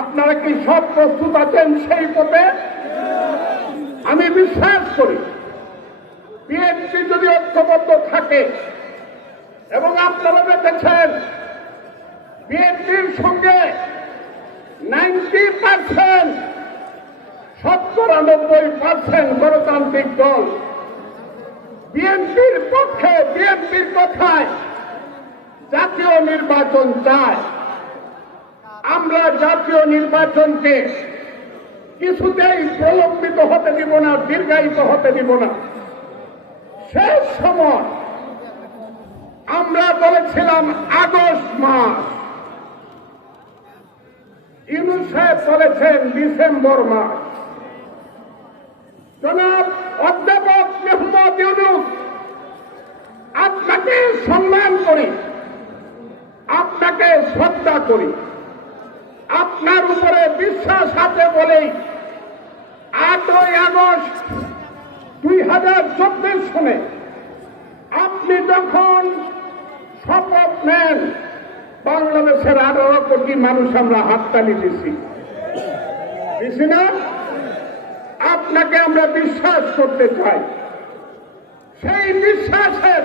আপনারা কি সব প্রস্তুত আছেন সেই পথে? আমি বিশ্বাস করি বিএনপি যদি ঐক্যবদ্ধ থাকে, এবং আপনারা দেখেছেন বিএনপির সঙ্গে 90% 97% গণতান্ত্রিক দল বিএনপির পক্ষে, বিএনপির কথায় জাতীয় নির্বাচন চায়। আমরা জাতীয় নির্বাচনকে কিছুতেই প্রলম্বিত হতে দিব না, দীর্ঘায়িত হতে দিব না। শেষ সময় আমরা বলেছিলাম আগস্ট মাস, ইউনূস সাহেব বলেছেন ডিসেম্বর মাস। জনাব অধ্যাপক মোহাম্মদ ইউনূস, আপনাকে সম্মান করি, আপনাকে শ্রদ্ধা করি, আপনার উপরে বিশ্বাস আছে বলেই 8ই আগস্ট 2024 সনে আপনি যখন শপথ নেন, বাংলাদেশের 18 কোটি মানুষ আমরা হাততালি দিছি না? আপনাকে আমরা বিশ্বাস করতে চাই। সেই বিশ্বাসের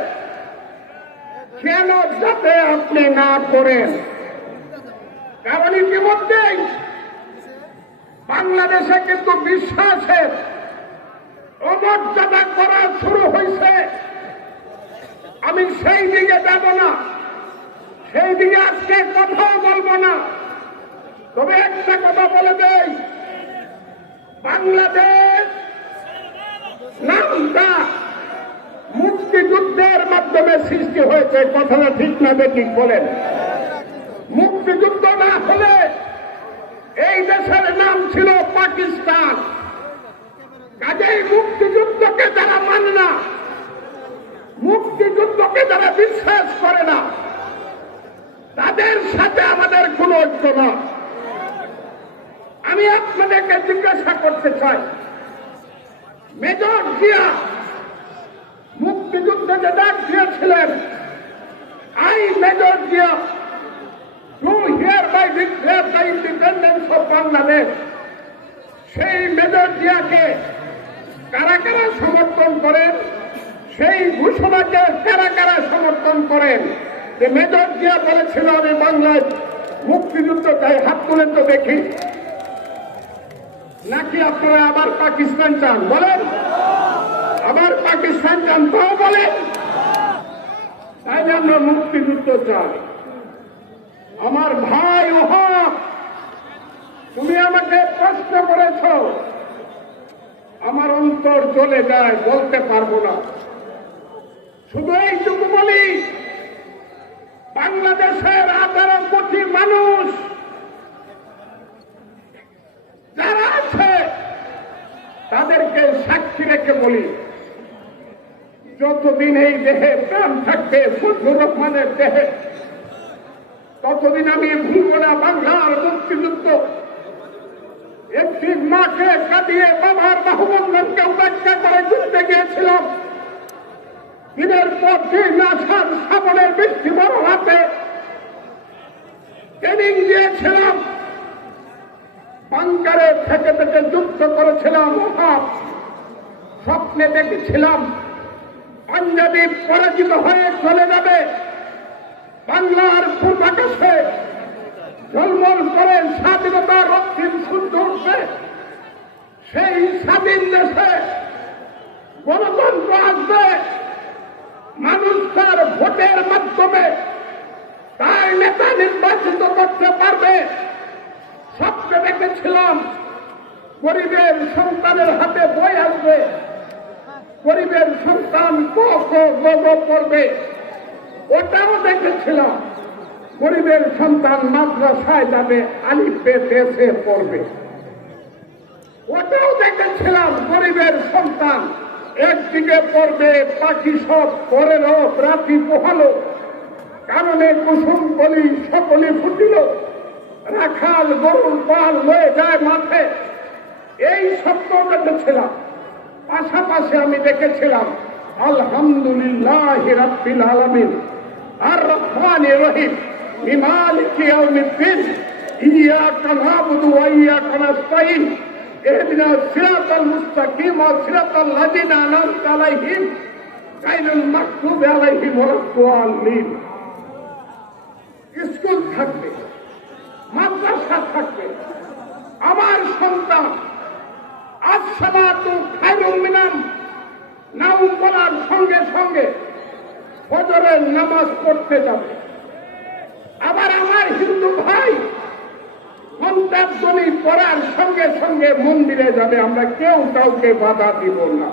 কেন যাতে আপনি না করেন, কারণ ইতিমধ্যেই বাংলাদেশে কিন্তু বিশ্বাসের অমর্যাদা করা শুরু হয়েছে। আমি সেই দিকে যাব না, সেই দিকে আজকে কথাও বলবো না। তবে একটা কথা বলে দেই, বাংলাদেশ নামটা মুক্তিযুদ্ধের মাধ্যমে সৃষ্টি হয়েছে। কথাটা ঠিক না বেঠিক বলেন? মুক্তিযুদ্ধ না হলে এই দেশের নাম ছিল পাকিস্তান। কাজেই মুক্তিযুদ্ধকে যারা মানে না, মুক্তিযুদ্ধকে যারা বিশ্বাস করে না, তাদের সাথে আমাদের কোন ঐক্য না। আমি আপনাদেরকে জিজ্ঞাসা করতে চাই, মেজর জিয়া মুক্তিযুদ্ধে যে ডাক দিয়েছিলেন, I major Zia do hereby declare the independence of Bangladesh, সেই মেজর জিয়াকে কারা কারা সমর্থন করেন, সেই ঘোষণাকে কারা কারা সমর্থন করেন যে মেজর জিয়া বলেছিল আমি বাংলায় মুক্তিযুদ্ধ চাই? হাত তুলেন তো দেখি। নাকি আপনারা আবার পাকিস্তান চান? বলেন, আবার পাকিস্তান চান? তাও বলেন। তাই আমরা মুক্তিযুদ্ধ চাই। আমার ভাই ওহাব, তুমি আমাকে প্রশ্ন করেছ, আমার অন্তর জ্বলে যায়, বলতে পারবো না। শুধু এইটুকু বলি, বাংলাদেশের 18 কোটি মানুষ যারা আছে তাদেরকে সাক্ষী রেখে বলি, যতদিন এই দেহে প্রাণ থাকবে ফজলুর রহমানের দেহে, ততদিন আমি ভুলব না বাংলার মুক্তিযুদ্ধ। একটি মাকে কাঁদিয়ে বাবার বাহুবন্ধনকে উপেক্ষা করে যুদ্ধে গিয়েছিলাম। দিনের পর দিন আসার শ্রাবণের বৃষ্টি বড় হাতে ট্রেনিং দিয়েছিলাম, বাংকারে থেকে থেকে যুদ্ধ করেছিলাম। স্বপ্নে দেখেছিলাম পাঞ্জাবি পরাজিত হয়ে চলে যাবে, বাংলার পূর্বাকাশে ঝলমল করে স্বাধীনতার রক্তিম সূর্য উঠবে। সেই স্বাধীন দেশে গণতন্ত্র আসবে, মানুষ তার ভোটের মাধ্যমে তার নেতা নির্বাচিত করতে পারবে। স্বপ্নে দেখেছিলাম গরিবের সন্তানের হাতে বই আসবে, গরিবের সন্তান ক খ গ ঘ পড়বে। ওটাও দেখেছিলাম গরিবের সন্তান মাদ্রাসায় যাবে, আলিফ বে তে সে পড়বে। ওটাও দেখেছিলাম গরিবের সন্তান একদিকে পড়বে, পাখি সব পরের রাতি পোহালো, কারণে কুসুম কলি সকলে ফুটিল, রাখাল গরুর পাল লয়ে যায় মাঠে। এই স্বপ্ন দেখেছিলাম। পাশাপাশি আমি দেখেছিলাম আলহামদুলিল্লাহ রাব্বিল আলামিন আর রহমানির রহিম মালিকি ইয়াউমিদ্দিন ইয়্যাকা না'বুদু ওয়া ইয়্যাকা নাস্তাঈন ইহদিনাস সিরাতাল মুস্তাকিম সিরাতাল লাযিনা আন'আমতা আলাইহিম গায়রিল মাগদুবি আলাইহিম ওয়ালাদ-দাল্লিন। স্কুল থাকবে, মাদ্রাসা থাকবে, আমার সন্তান আসসালাতু খায়রুম মিনান নাওম বলার সঙ্গে সঙ্গে ফজরের নামাজ পড়তে যাবে। আবার আমার হিন্দু ভাই ঘণ্টাধ্বনি পড়ার সঙ্গে সঙ্গে মন্দিরে যাবে। আমরা কেউ কাউকে বাধা দিব না।